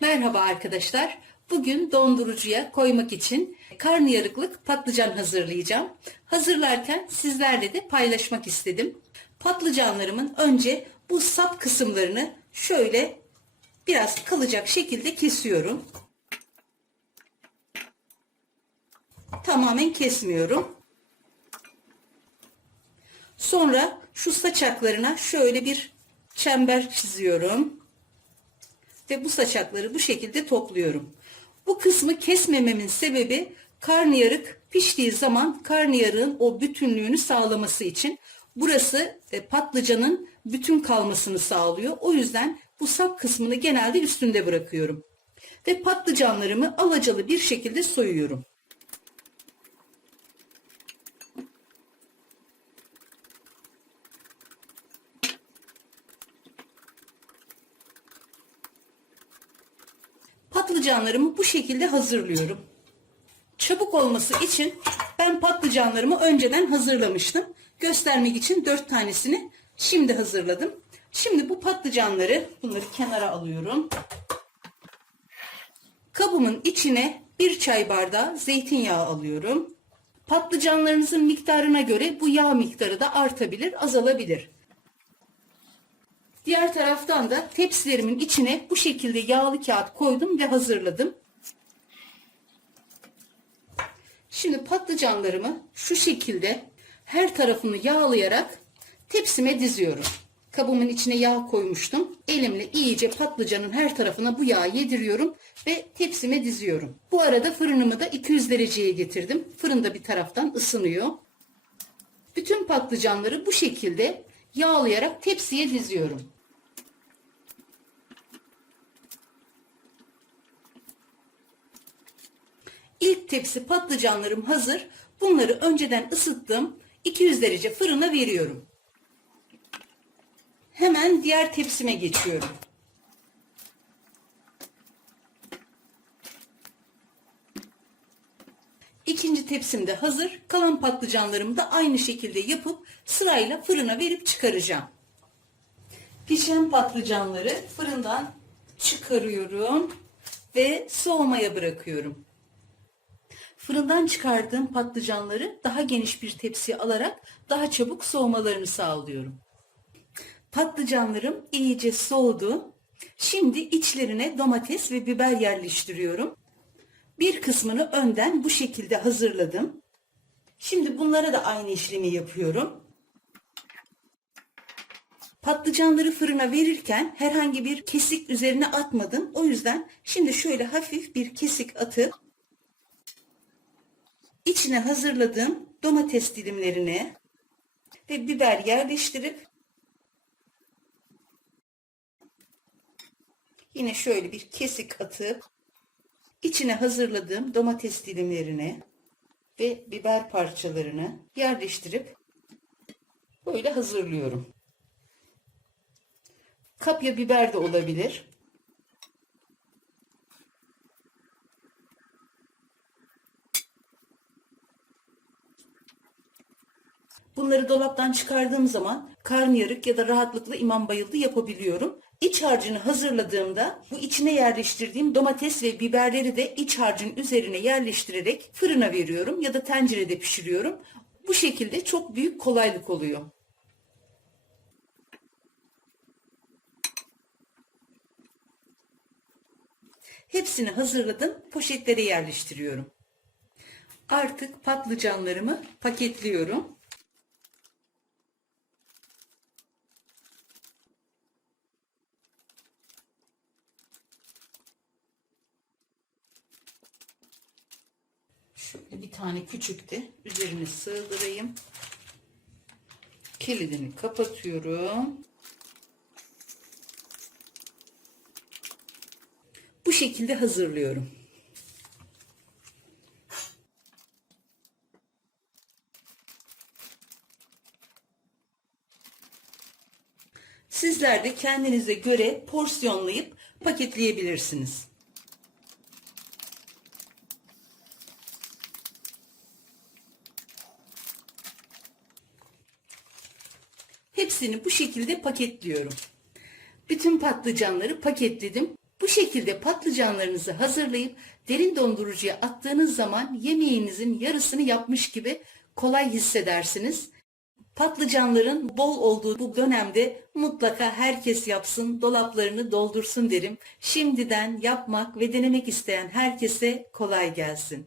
Merhaba arkadaşlar. Bugün dondurucuya koymak için karnıyarıklık patlıcan hazırlayacağım. Hazırlarken sizlerle de paylaşmak istedim. Patlıcanlarımın önce bu sap kısımlarını şöyle biraz kalacak şekilde kesiyorum. Tamamen kesmiyorum. Sonra şu saçaklarına şöyle bir çember çiziyorum ve bu saçakları bu şekilde topluyorum. Bu kısmı kesmememin sebebi karnıyarık piştiği zaman karnıyarığın o bütünlüğünü sağlaması için. Burası e, patlıcanın bütün kalmasını sağlıyor. O yüzden bu sap kısmını genelde üstünde bırakıyorum. Ve patlıcanlarımı alacalı bir şekilde soyuyorum. Patlıcanlarımı bu şekilde hazırlıyorum. Çabuk olması için ben patlıcanlarımı önceden hazırlamıştım. Göstermek için 4 tanesini şimdi hazırladım. Şimdi bu patlıcanları bunları kenara alıyorum. Kabımın içine bir çay bardağı zeytinyağı alıyorum. Patlıcanlarınızın miktarına göre bu yağ miktarı da artabilir, azalabilir. Diğer taraftan da tepsilerimin içine bu şekilde yağlı kağıt koydum ve hazırladım. Şimdi patlıcanlarımı şu şekilde her tarafını yağlayarak tepsime diziyorum. Kabımın içine yağ koymuştum. Elimle iyice patlıcanın her tarafına bu yağı yediriyorum ve tepsime diziyorum. Bu arada fırınımı da 200 dereceye getirdim. Fırında bir taraftan ısınıyor. Bütün patlıcanları bu şekilde yağlayarak tepsiye diziyorum. İlk tepsi patlıcanlarım hazır. Bunları önceden ısıttım. 200 derece fırına veriyorum. Hemen diğer tepsime geçiyorum. Tepsim de hazır. Kalan patlıcanlarımı da aynı şekilde yapıp sırayla fırına verip çıkaracağım. Pişen patlıcanları fırından çıkarıyorum ve soğumaya bırakıyorum. Fırından çıkardığım patlıcanları daha geniş bir tepsiye alarak daha çabuk soğumalarını sağlıyorum. Patlıcanlarım iyice soğudu. Şimdi içlerine domates ve biber yerleştiriyorum. Bir kısmını önden bu şekilde hazırladım. Şimdi bunlara da aynı işlemi yapıyorum. Patlıcanları fırına verirken herhangi bir kesik üzerine atmadım. O yüzden şimdi şöyle hafif bir kesik atıp içine hazırladığım domates dilimlerini ve biber yerleştirip yine şöyle bir kesik atıp içine hazırladığım domates dilimlerini ve biber parçalarını yerleştirip böyle hazırlıyorum. Kapya biber de olabilir. Bunları dolaptan çıkardığım zaman karnıyarık ya da rahatlıkla imam bayıldı yapabiliyorum. İç harcını hazırladığımda bu içine yerleştirdiğim domates ve biberleri de iç harcın üzerine yerleştirerek fırına veriyorum ya da tencerede pişiriyorum. Bu şekilde çok büyük kolaylık oluyor. Hepsini hazırladım, poşetlere yerleştiriyorum. Artık patlıcanlarımı paketliyorum. Şöyle bir tane küçükte üzerine sığdırayım. Kilidini kapatıyorum. Bu şekilde hazırlıyorum. Sizler de kendinize göre porsiyonlayıp paketleyebilirsiniz. Hepsini bu şekilde paketliyorum. Bütün patlıcanları paketledim. Bu şekilde patlıcanlarınızı hazırlayıp derin dondurucuya attığınız zaman yemeğinizin yarısını yapmış gibi kolay hissedersiniz. Patlıcanların bol olduğu bu dönemde mutlaka herkes yapsın, dolaplarını doldursun derim. Şimdiden yapmak ve denemek isteyen herkese kolay gelsin.